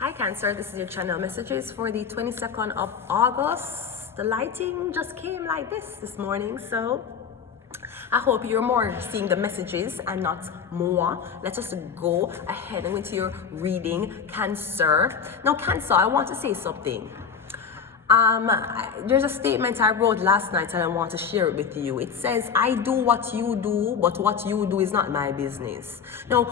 Hi Cancer, this is your channel messages for the 22nd of August. The lighting just came like this morning, so I hope you're more seeing the messages and not more. Let us go ahead with your reading, Cancer. Now Cancer, I want to say something. There's a statement I wrote last night and I want to share it with you. It says, I do what you do, but what you do is not my business. Now,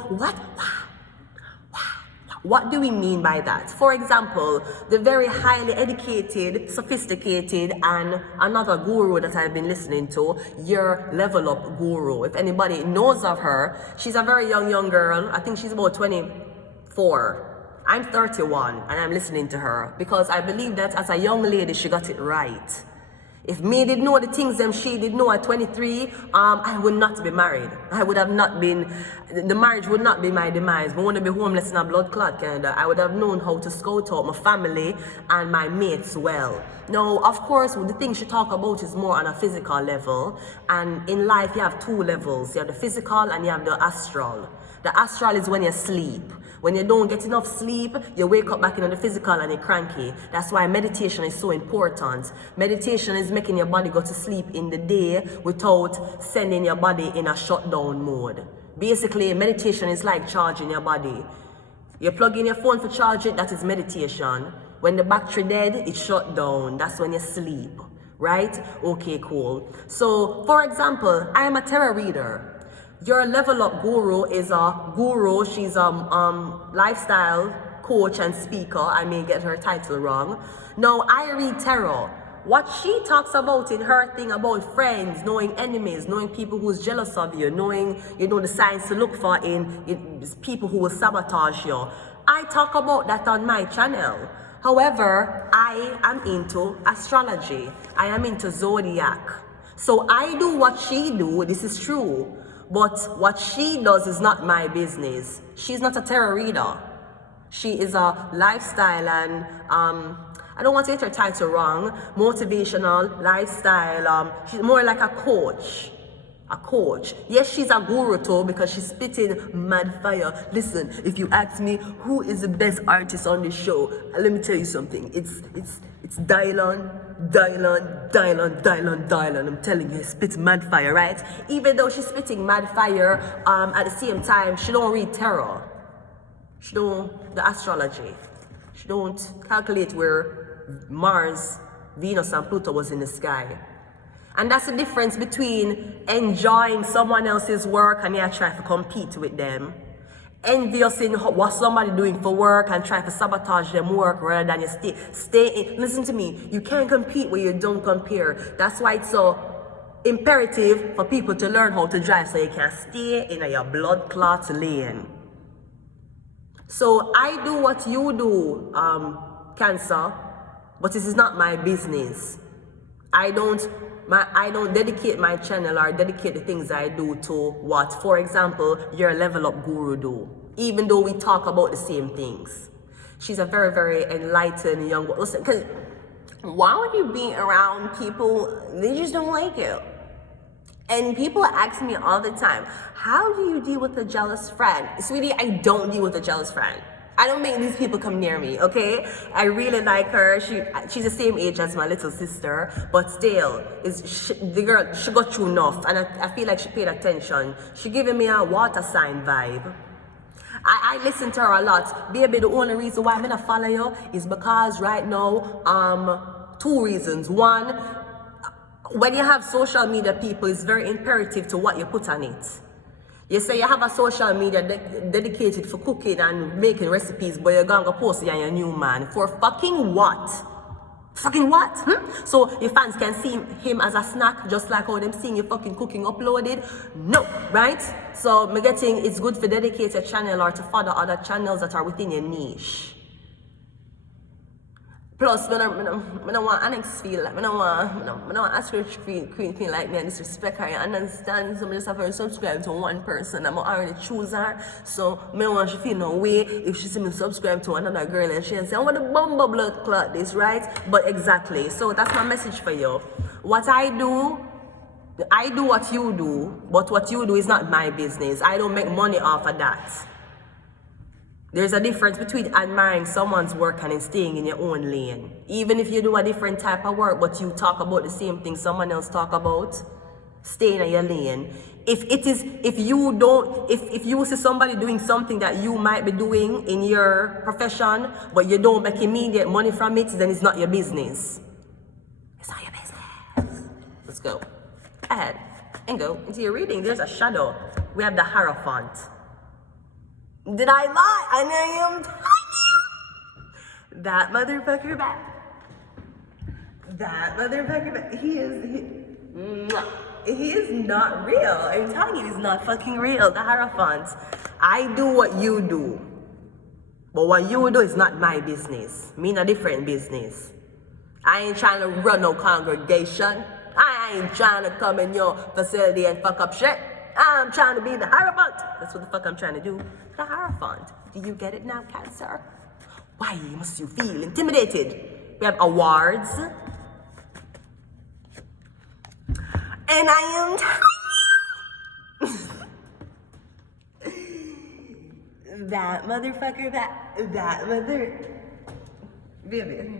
what do we mean by that? For example, the very highly educated, sophisticated, and another guru that I've been listening to, your Level Up guru. If anybody knows of her, she's a very young girl. I think she's about 24. I'm 31 and I'm listening to her because I believe that as a young lady, she got it right. If me did know the things them she did know at 23, I would not be married. I would have not been, the marriage would not be my demise. I want to be homeless in a blood clot Canada. I would have known how to scout out my family and my mates well. Now, of course, the thing she talk about is more on a physical level. And in life, you have two levels. You have the physical and you have the astral. The astral is when you sleep. When you don't get enough sleep, you wake up back into the physical and you're cranky. That's why meditation is so important. Meditation is making your body go to sleep in the day without sending your body in a shutdown mode. Basically, meditation is like charging your body. You plug in your phone for charge it, that is meditation. When the battery dead, it's shut down. That's when you sleep, right? Okay, cool. So, for example, I am a tarot reader. Your Level Up guru is a guru. She's a lifestyle coach and speaker. I may get her title wrong. Now, I read tarot. What she talks about in her thing about friends, knowing enemies, knowing people who's jealous of you, knowing, the signs to look for in people who will sabotage you. I talk about that on my channel. However, I am into astrology. I am into zodiac. So I do what she do. This is true. But what she does is not my business. She's not a tarot reader. She is a lifestyle and, I don't want to get her title wrong, motivational, lifestyle, she's more like a coach. A coach. Yes, she's a guru too because she's spitting mad fire. Listen, if you ask me who is the best artist on this show, let me tell you something. It's Dylan. I'm telling you, spits mad fire, right? Even though she's spitting mad fire, at the same time, she don't read tarot. She don't the astrology. She don't calculate where Mars, Venus, and Pluto was in the sky. And that's the difference between enjoying someone else's work and you try to compete with them. Envious in what somebody doing for work and try to sabotage them work rather than you stay in. Listen to me, you can't compete where you don't compare. That's why it's so imperative for people to learn how to drive so you can stay in your blood clot lane. So I do what you do, Cancer, but this is not my business. I don't dedicate my channel or dedicate the things I do to what, for example, your Level Up guru do. Even though we talk about the same things. She's a very, very enlightened young woman. Listen, because why would you be around people, they just don't like you? And people ask me all the time, how do you deal with a jealous friend? Sweetie, I don't deal with a jealous friend. I don't make these people come near me, okay? I really like her. She's the same age as my little sister, but still, the girl, she got through enough, and I feel like she paid attention. She giving me a water sign vibe. I listen to her a lot. Baby, the only reason why I'm gonna follow you is because right now, two reasons. One, when you have social media people, it's very imperative to what you put on it. You say you have a social media dedicated for cooking and making recipes, but you're gonna post it on your new man. For fucking what? Fucking what? So your fans can see him as a snack, just like how them seeing your fucking cooking uploaded? No, right? So me getting it's good for dedicate a channel or to follow other channels that are within your niche. Plus, I don't want Annex feel like, I don't want Astro Queen feel like me and disrespect her. You understand? So I just have her subscribe to one person. I'm already choose her. So I don't want she feel no way if she see me subscribe to another girl and she say, I want the bumble blood clot this, right? But exactly. So that's my message for you. What I do what you do, but what you do is not my business. I don't make money off of that. There's a difference between admiring someone's work and staying in your own lane. Even if you do a different type of work, but you talk about the same thing someone else talk about, stay in your lane. If you see somebody doing something that you might be doing in your profession, but you don't make immediate money from it, then it's not your business. It's not your business. Let's go ahead and go into your reading. There's a shadow. We have the Hierophant. Did I lie? I know I'm tiny. That motherfucker back. That motherfucker back. He is not real. I'm telling you, he's not fucking real. The Hierophant. I do what you do. But what you do is not my business. Me in a different business. I ain't trying to run no congregation. I ain't trying to come in your facility and fuck up shit. I'm trying to be the Hierophant. That's what the fuck I'm trying to do. The Hierophant. Do you get it now, Cancer? Why must you feel intimidated? We have awards. And I am that motherfucker, that mother. Baby.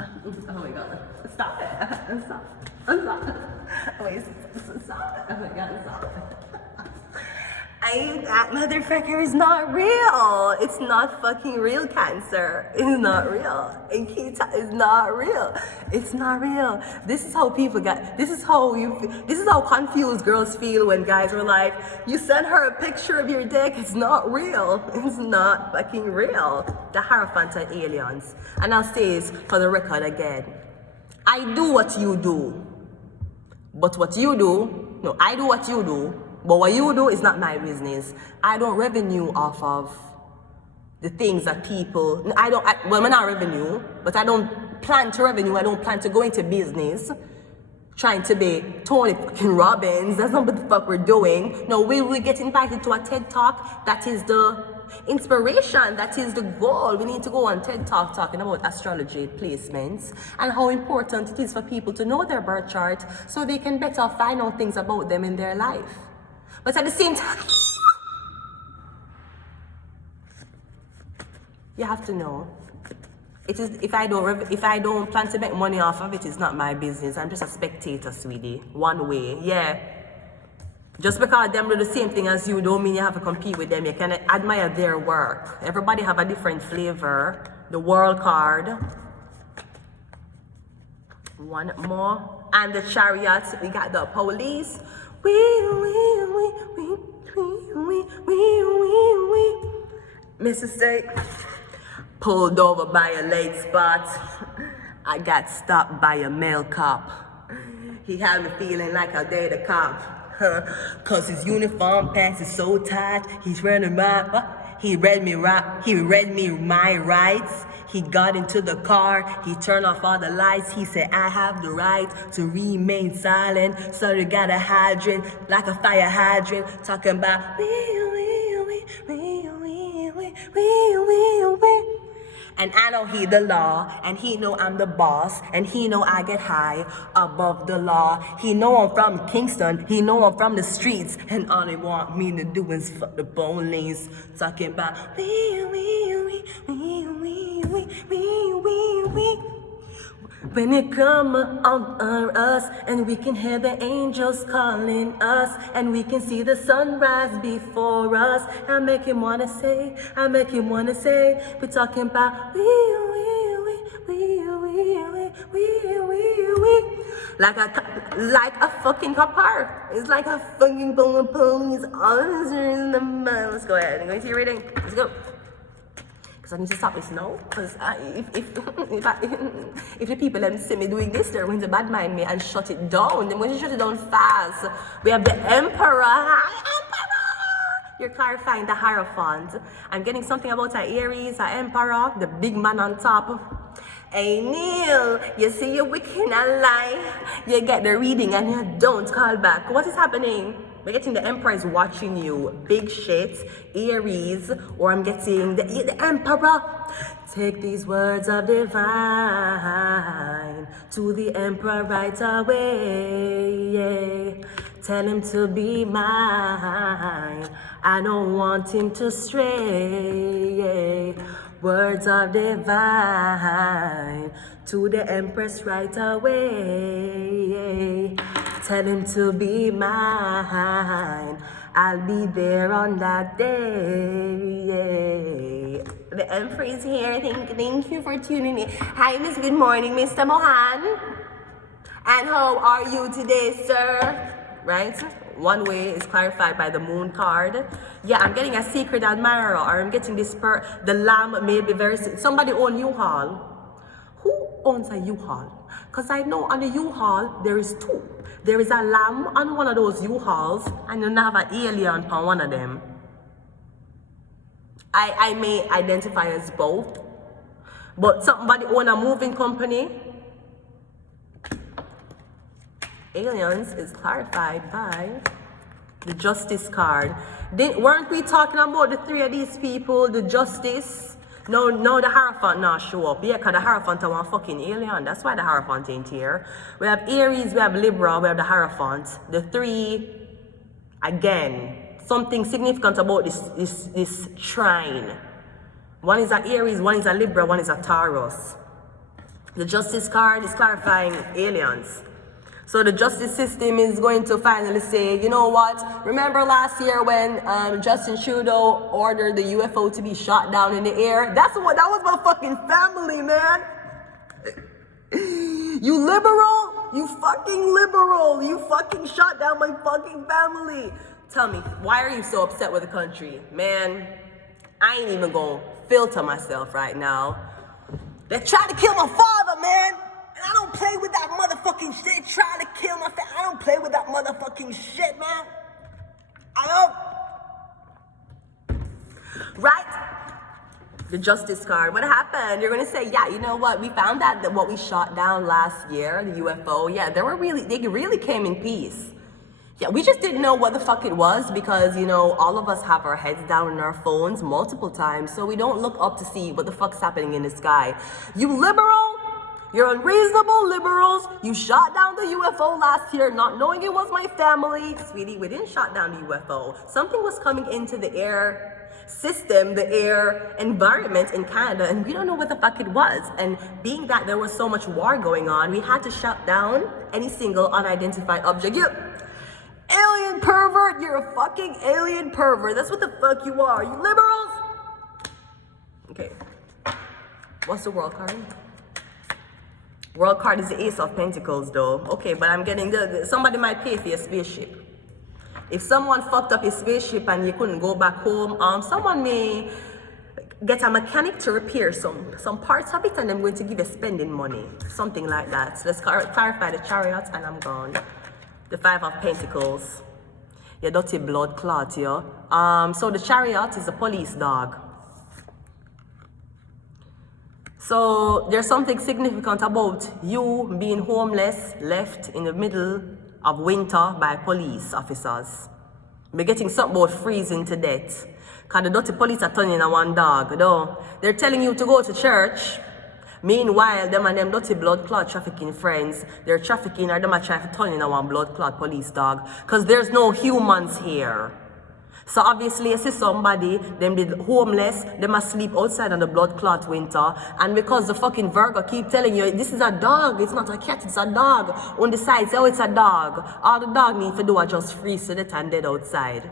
Oh my god. Stop it. Stop. Wait, stop it. Oh my god, stop it. That motherfucker is not real. It's not fucking real, Cancer. It's not real. And Kita is not real. It's not real. This is how people this is how confused girls feel when guys are like, you send her a picture of your dick, it's not real. It's not fucking real. The Hierophant are aliens. And I'll say this for the record again. I do what you do. But what you do, no, I do what you do. But what you do is not my business. I don't revenue off of the things that people, well, I'm not revenue, but I don't plan to revenue. I don't plan to go into business trying to be Tony fucking Robbins. That's not what the fuck we're doing. No, we get invited to a TED Talk. That is the inspiration. That is the goal. We need to go on TED Talk talking about astrology placements and how important it is for people to know their birth chart so they can better find out things about them in their life. But at the same time, you have to know. It is if I don't plan to make money off of it, it's not my business. I'm just a spectator, sweetie. One way, yeah. Just because them do the same thing as you don't mean you have to compete with them. You can admire their work. Everybody have a different flavor. The world card. One more. And the Chariots. We got the Police. Mrs. State pulled over by a late spot. I got stopped by a male cop. He had me feeling like I dated a cop. Cause his uniform pants is so tight. He's running my, he read me my rights. He got into the car, he turned off all the lights. He said, I have the right to remain silent. So you got a hydrant, like a fire hydrant. Talking about and I know he the law, and he know I'm the boss, and he know I get high above the law. He know I'm from Kingston, he know I'm from the streets, and all they want me to do is fuck the police. Talking about when it come on us, and we can hear the angels calling us, and we can see the sunrise before us. I make him wanna say, we're talking about like a fucking car. It's like a fucking police officer in the mouth. Let's go ahead and go into your reading. Let's go. I need to stop this now, because if the people them see me doing this, they're going to bad mind me and shut it down. They're going to shut it down fast. We have the Emperor. Hi, Emperor! You're clarifying the Hierophant. I'm getting something about an Aries, an Emperor, the big man on top. Hey Neil, you see you're wicked and lie. You get the reading and you don't call back. What is happening? We're getting the Emperor is watching you. Big shit, Aries, or I'm getting the Emperor. Take these words of divine to the Emperor right away. Tell him to be mine. I don't want him to stray. Words of divine to the Empress right away. Tell him to be mine. I'll be there on that day. The Empress here. Thank you for tuning in. Hi, Miss. Good morning, Mr. Mohan. And how are you today, sir? Right? One way is clarified by the moon card. Yeah, I'm getting a secret admirer, or I'm getting this the lamb may be very... Somebody own U-Haul. Who owns a U-Haul? Because I know on the U-Haul, there is two. There is a lamb on one of those U-Hauls, and you have an alien on one of them. I may identify as both. But somebody own a moving company. Aliens is clarified by the justice card. Weren't we talking about the three of these people, the justice? No, the Hierophant not show up. Yeah, because the Hierophant are one fucking alien. That's why the Hierophant ain't here. We have Aries, we have Libra, we have the Hierophant. The three, again, something significant about this trine. One is a Aries, one is a Libra, one is a Taurus. The justice card is clarifying aliens. So the justice system is going to finally say, you know what? Remember last year when Justin Trudeau ordered the UFO to be shot down in the air? That was my fucking family, man. You liberal? You fucking liberal. You fucking shot down my fucking family. Tell me, why are you so upset with the country? Man, I ain't even gonna filter myself right now. They're trying to kill my father, man. And I don't play with that motherfucking shit. Trying to kill my family. I don't play with that motherfucking shit, man. I don't. Right? The justice card. What happened? You're gonna say, yeah, you know what? We found out that what we shot down last year, the UFO, yeah, they really came in peace. Yeah, we just didn't know what the fuck it was because, you know, all of us have our heads down in our phones multiple times, so we don't look up to see what the fuck's happening in the sky. You liberal? You're unreasonable liberals. You shot down the UFO last year not knowing it was my family. Sweetie, we didn't shot down the UFO. Something was coming into the air system, the air environment in Canada, and we don't know what the fuck it was. And being that there was so much war going on, we had to shut down any single unidentified object. You alien pervert, you're a fucking alien pervert. That's what the fuck you are. You liberals? Okay. What's the world card? World card is the Ace of Pentacles, though. Okay, but I'm getting somebody might pay for your spaceship. If someone fucked up your spaceship and you couldn't go back home, someone may get a mechanic to repair some parts of it, and I'm going to give you spending money, something like that. So let's clarify the Chariot, and I'm gone. The Five of Pentacles. Your dirty blood clot, yeah. So the Chariot is a police dog. So there's something significant about you being homeless, left in the middle of winter by police officers. We're getting something about freezing to death. Because the dirty police are turning on one dog, though. They're telling you to go to church. Meanwhile, them and them dirty blood clot trafficking friends, they're trafficking or them are trying to turn in one blood clot police dog. Because there's no humans here. So obviously, you see somebody, them be homeless, they must sleep outside on the blood clot winter. And because the fucking Virgo keep telling you, this is a dog, it's not a cat, it's a dog. On the side, say, oh, it's a dog. All the dog need to do is just freeze to death and dead outside.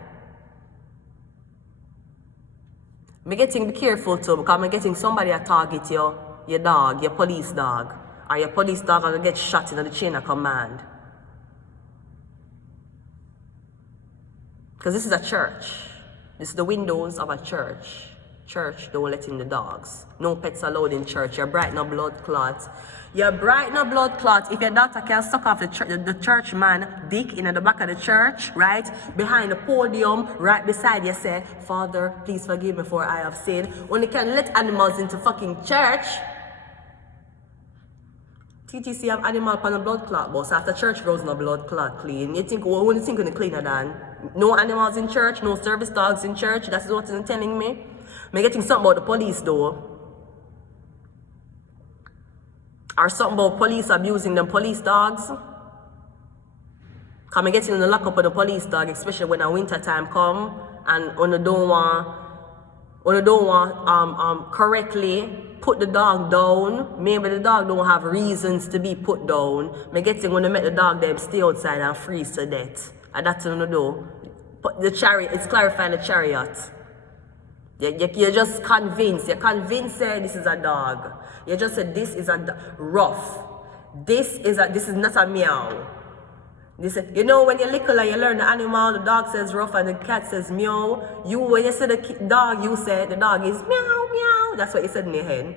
Me getting be careful too, because I'm getting somebody to target your dog, your police dog. Or your police dog will get shot in the chain of command. Because this is a church. This is the windows of a church. Church don't let in the dogs. No pets allowed in church. You're bright no blood clot. You're bright no blood clot. If your daughter can suck off the church man dick in the back of the church, right? Behind the podium, right beside you say, Father, please forgive me for I have sinned. When you can let animals into fucking church. TTC have animal on a blood clot bus. After church goes no blood clot clean. You think, well, when you think of the cleaner than? No animals in church, no service dogs in church. That's what you're telling me. I'm getting something about the police though. Or something about police abusing them police dogs. Come and get in the lock up with the police dog, especially when the winter time come and when you don't want correctly put the dog down. Maybe the dog don't have reasons to be put down. Me getting when you make the dog them stay outside and freeze to death. And that's what you do. But the chariot, it's clarifying the chariot. You're just convinced. You're convinced that this is a dog. You just said this is a rough. This is not a meow. This, you know, when you're little and you learn the animal, the dog says rough and the cat says meow. When you say the dog, you say the dog is meow, meow. That's what you said in your head.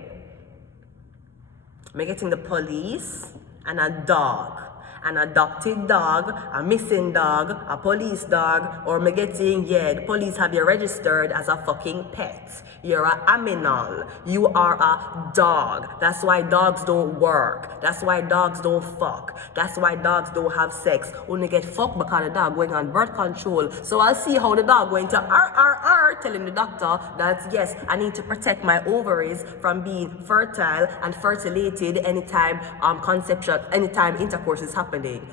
I'm getting the police and a dog. An adopted dog, a missing dog, a police dog, or me getting, the police have you registered as a fucking pet. You're an aminal. You are a dog. That's why dogs don't work. That's why dogs don't fuck. That's why dogs don't have sex. Only get fucked because the dog going on birth control. So I'll see how the dog going to telling the doctor that yes, I need to protect my ovaries from being fertile and fertilated anytime anytime intercourse is happening.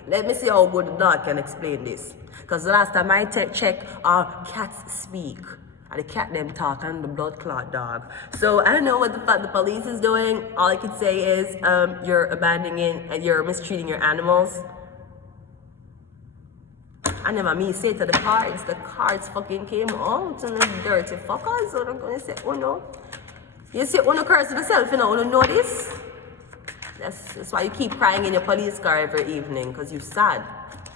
Let me see how good the dog can explain this. Because the last time I checked, cats speak. And the cat them talk and the blood clot dog. So I don't know what the fuck the police is doing. All I can say is you're abandoning and you're mistreating your animals. I never say to the cards fucking came out and the dirty fuckers. So I'm gonna say, oh no. You see, when you curse yourself, you know this. That's why you keep crying in your police car every evening, because you're sad.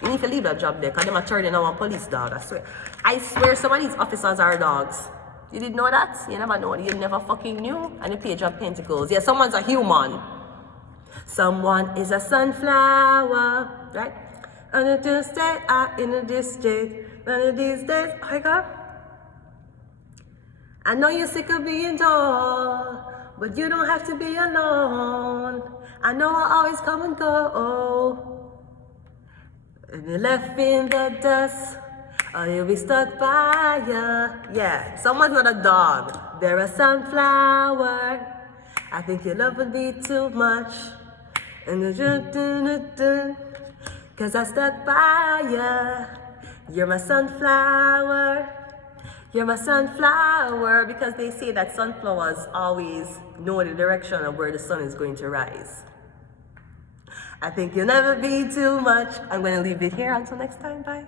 You need to leave that job there, because they're turning on a police dog, I swear. I swear some of these officers are dogs. You didn't know that? You never know. You never fucking knew. And the page of pentacles. Yeah, someone's a human. Someone is a sunflower, right? On a Tuesday, in a district. One of these days, oh my God. I know you're sick of being tall, but you don't have to be alone. I know I always come and go. And you're left in the dust, or you'll be stuck by you. Yeah, someone's not a dog. They're a sunflower. I think your love would be too much. And cause I stuck by you. You're my sunflower. You're my sunflower. Because they say that sunflowers always know the direction of where the sun is going to rise. I think you'll never be too much. I'm going to leave it here. Until next time. Bye.